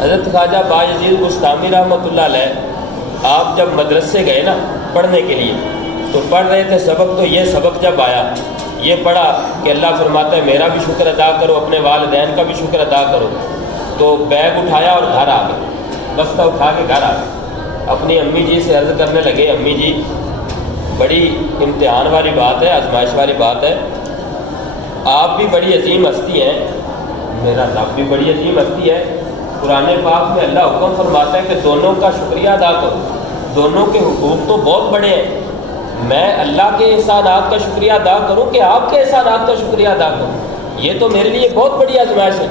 حضرت خواجہ بایزید بستامی رحمۃ اللہ علیہ آپ جب مدرسے گئے نا پڑھنے کے لیے تو پڑھ رہے تھے سبق، تو یہ سبق جب آیا یہ پڑھا کہ اللہ فرماتا ہے میرا بھی شکر ادا کرو، اپنے والدین کا بھی شکر ادا کرو، تو بیگ اٹھایا اور گھر آ گئے، بستہ اٹھا کے گھر آ گئے، اپنی امی جی سے عرض کرنے لگے امی جی بڑی امتحان والی بات ہے، آزمائش والی بات ہے، آپ بھی بڑی عظیم ہستی ہیں، میرا رب بھی بڑی عظیم ہستی ہے، قرآن پاک میں اللہ حکم فرماتا ہے کہ دونوں کا شکریہ ادا کرو، دونوں کے حقوق تو بہت بڑے ہیں، میں اللہ کے احسانات کا شکریہ ادا کروں کہ آپ کے احسانات کا شکریہ ادا کروں، یہ تو میرے لیے بہت بڑی آزمائش ہے،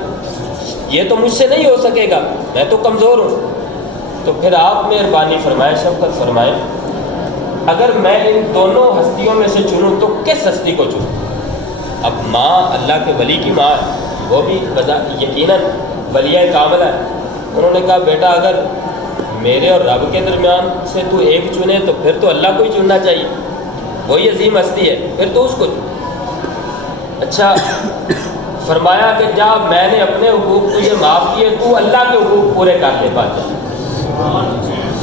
یہ تو مجھ سے نہیں ہو سکے گا، میں تو کمزور ہوں۔ تو پھر آپ مہربانی فرمائیں، شفقت فرمائیں، اگر میں ان دونوں ہستیوں میں سے چنوں تو کس ہستی کو چنوں؟ اب ماں اللہ کے ولی کی ماں ہے، وہ بھی یقیناً ولیہ کاملہ ہے، انہوں نے کہا بیٹا اگر میرے اور رب کے درمیان سے تو ایک چنے تو پھر تو اللہ کو ہی چننا چاہیے، وہی عظیم ہستی ہے، پھر تو اس کو چن۔ اچھا فرمایا کہ جا میں نے اپنے حقوق تجھے معاف کیے، تو اللہ کے حقوق پورے کر لے بادشاہ۔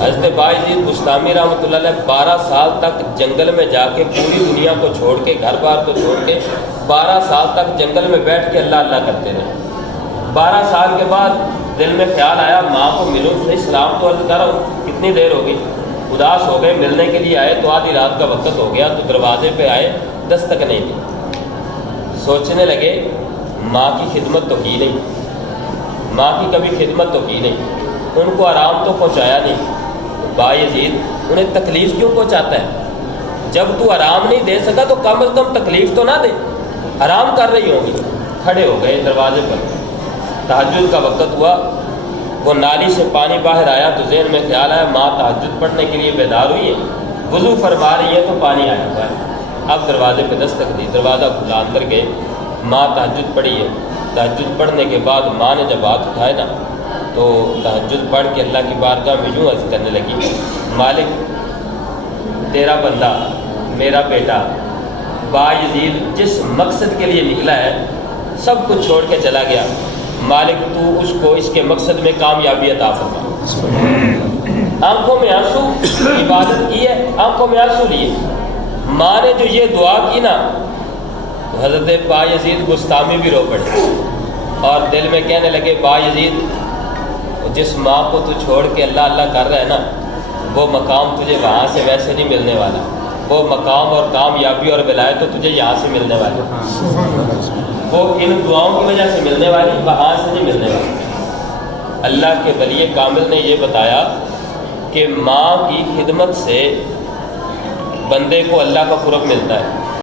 حضرت بایزید بستامی رحمۃ اللہ علیہ 12 سال تک جنگل میں جا کے پوری دنیا کو چھوڑ کے، گھر بار کو چھوڑ کے 12 سال تک جنگل میں بیٹھ کے اللہ اللہ کرتے رہے۔ 12 سال کے بعد دل میں خیال آیا ماں کو ملوں، صحیح سلام تو عرض کر رہا ہوں، کتنی دیر ہو گئی، اداس ہو گئے، ملنے کے لیے آئے تو آدھی رات کا وقت ہو گیا، تو دروازے پہ آئے، دستک نہیں دی، سوچنے لگے ماں کی خدمت تو کی نہیں، ماں کی کبھی خدمت تو کی نہیں، ان کو آرام تو پہنچایا نہیں، بایزید انہیں تکلیف کیوں پہنچاتا ہے؟ جب تو آرام نہیں دے سکا تو کم از کم تکلیف تو نہ دے، آرام کر رہی ہوں گی۔ کھڑے ہو گئے دروازے پر، تہجد کا وقت ہوا، وہ نالی سے پانی باہر آیا تو ذہن میں خیال آیا ماں تہجد پڑھنے کے لیے بیدار ہوئی ہے، وضو فرما رہی ہے تو پانی آیا ہوا ہے، اب دروازے پہ دستک دی، دروازہ کھلا، اندر گئے، ماں تہجد پڑھی ہے، تہجد پڑھنے کے بعد ماں نے جب ہاتھ اٹھائے نا تو تہجد پڑھ کے اللہ کی بارگاہ میں یوں عرض کرنے لگی مالک تیرا بندہ میرا بیٹا بایزید جس مقصد کے لیے نکلا ہے سب کچھ چھوڑ کے چلا گیا، مالک تو اس کو اس کے مقصد میں کامیابی عطا فرما۔ آنکھوں میں آنسو، عبادت کی ہے، آنکھوں میں آنسو لیے، ماں نے جو یہ دعا کی نا تو حضرت بایزید بستامی بھی رو پڑے اور دل میں کہنے لگے بایزید جس ماں کو تو چھوڑ کے اللہ اللہ کر رہا ہے نا وہ مقام تجھے وہاں سے ویسے نہیں ملنے والا، وہ مقام اور کامیابی اور ولایت تو تجھے یہاں سے ملنے والی، وہ ان دعاؤں کی وجہ سے ملنے والی، وہاں سے نہیں ملنے والی۔ اللہ کے ولی کامل نے یہ بتایا کہ ماں کی خدمت سے بندے کو اللہ کا قرب ملتا ہے،